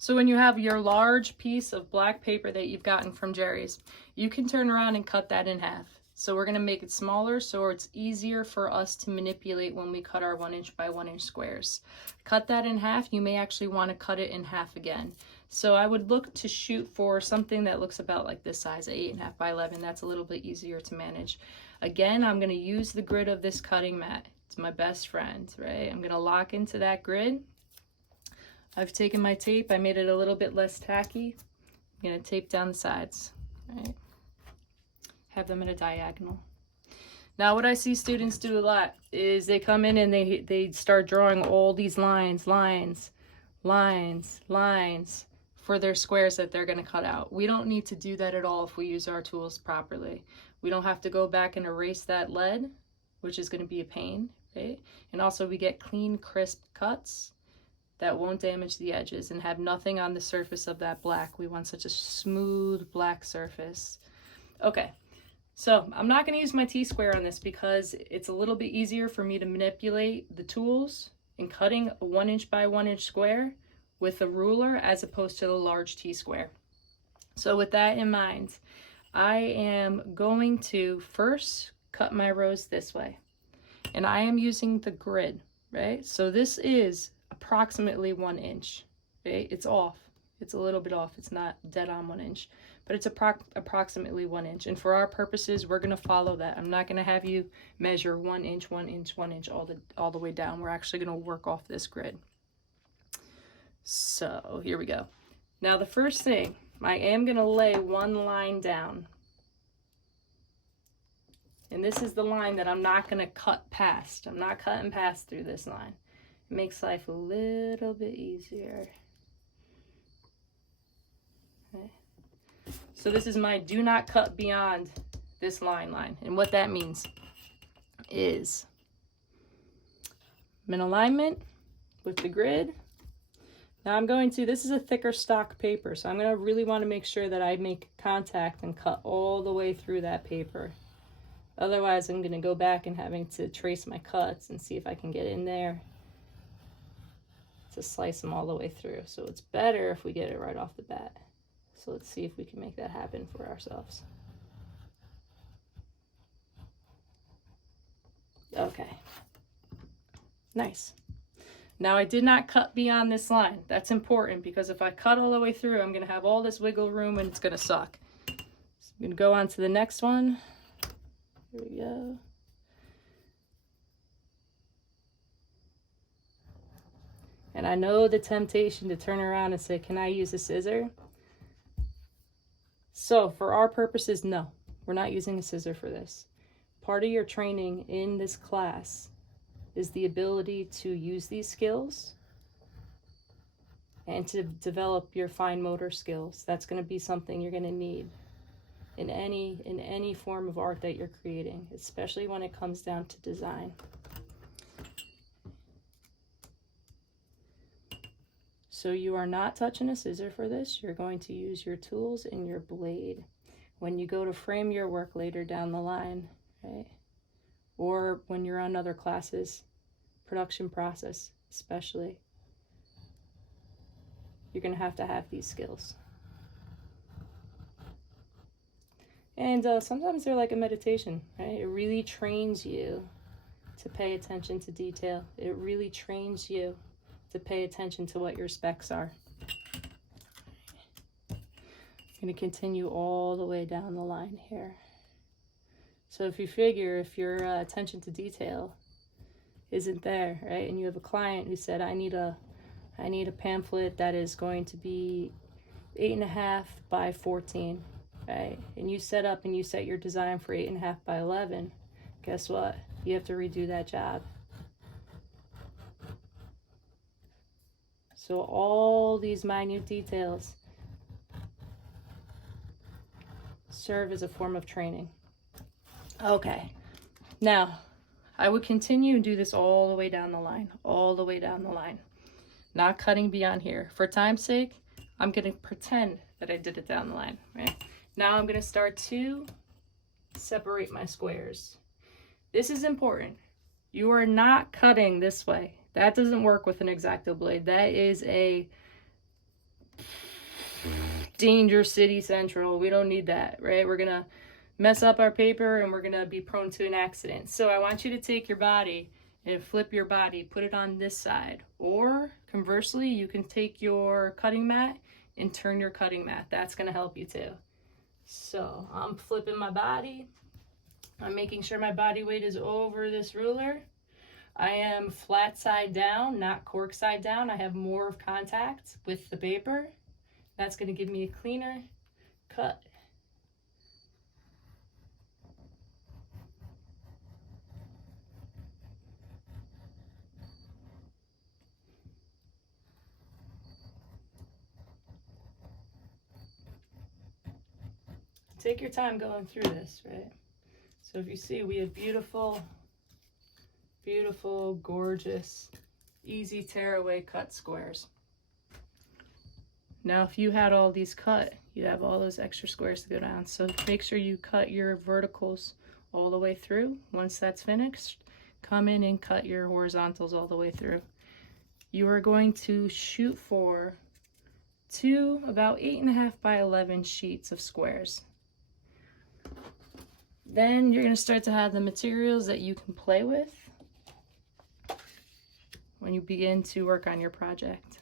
So when you have your large piece of black paper that you've gotten from Jerry's, you can turn around and cut that in half. So we're gonna make it smaller so it's easier for us to manipulate when we cut our 1" by 1" squares. Cut that in half. You may actually wanna cut it in half again. So I would look to shoot for something that looks about like this size, 8.5 by 11. That's a little bit easier to manage. Again, I'm gonna use the grid of this cutting mat. It's my best friend, right? I'm gonna lock into that grid. I've taken my tape, I made it a little bit less tacky. I'm gonna tape down the sides, right? Have them at a diagonal. Now what I see students do a lot is they come in and they start drawing all these lines for their squares that they're gonna cut out. We don't need to do that at all if we use our tools properly. We don't have to go back and erase that lead, which is gonna be a pain, right? And also we get clean, crisp cuts that won't damage the edges and have nothing on the surface of that black. We want such a smooth black surface. Okay, so I'm not gonna use my T-square on this because it's a little bit easier for me to manipulate the tools in cutting a 1" by 1" square with a ruler as opposed to the large T-square. So with that in mind, I am going to first cut my rows this way. And I am using the grid, right? So this is approximately 1 inch, right? It's off. It's a little bit off. It's not dead on 1 inch, but it's approximately 1 inch. And for our purposes, we're going to follow that. I'm not going to have you measure 1 inch, 1 inch, 1 inch all the way down. We're actually going to work off this grid. So here we go. Now the first thing, I am going to lay one line down. And this is the line that I'm not going to cut past. I'm not cutting past through this line. It makes life a little bit easier. Okay. So this is my do not cut beyond this line. And what that means is I'm in alignment with the grid. Now I'm going to, this is a thicker stock paper, so I'm going to really want to make sure that I make contact and cut all the way through that paper. Otherwise, I'm going to go back and having to trace my cuts and see if I can get in there to slice them all the way through. So it's better if we get it right off the bat. So let's see if we can make that happen for ourselves. Okay. Nice. Now I did not cut beyond this line. That's important because if I cut all the way through, I'm going to have all this wiggle room and it's going to suck. So I'm going to go on to the next one. Here we go. And I know the temptation to turn around and say, can I use a scissor? So for our purposes, no, we're not using a scissor for this. Part of your training in this class is the ability to use these skills and to develop your fine motor skills. That's going to be something you're going to need in any form of art that you're creating, especially when it comes down to design. So you are not touching a scissor for this. You're going to use your tools and your blade when you go to frame your work later down the line, right? Or when you're on other classes, production process especially. You're going to have these skills. And sometimes they're like a meditation, right? It really trains you to pay attention to detail. It really trains you to pay attention to what your specs are. I'm going to continue all the way down the line here. So if you figure, if your attention to detail isn't there, right, and you have a client who said, I need a pamphlet that is going to be 8.5 by 14, right, and you set up and you set your design for 8.5 by 11, guess what? You have to redo that job. So all these minute details serve as a form of training. Okay, now I would continue and do this all the way down the line, not cutting beyond here. For time's sake, I'm going to pretend that I did it down the line, right? Now I'm going to start to separate my squares. This is important. You are not cutting this way. That doesn't work with an X-Acto blade. That is a danger city central. We don't need that, right? We're gonna mess up our paper and we're gonna be prone to an accident. So I want you to take your body and flip your body, put it on this side. Or conversely, you can take your cutting mat and turn your cutting mat. That's gonna help you too. So I'm flipping my body. I'm making sure my body weight is over this ruler. I am flat side down, not cork side down. I have more of contact with the paper. That's going to give me a cleaner cut. Take your time going through this, right? So if you see, we have beautiful, beautiful, gorgeous, easy tearaway cut squares. Now, if you had all these cut, you'd have all those extra squares to go down. So make sure you cut your verticals all the way through. Once that's finished, come in and cut your horizontals all the way through. You are going to shoot for two about 8.5 by 11 sheets of squares. Then you're going to start to have the materials that you can play with when you begin to work on your project.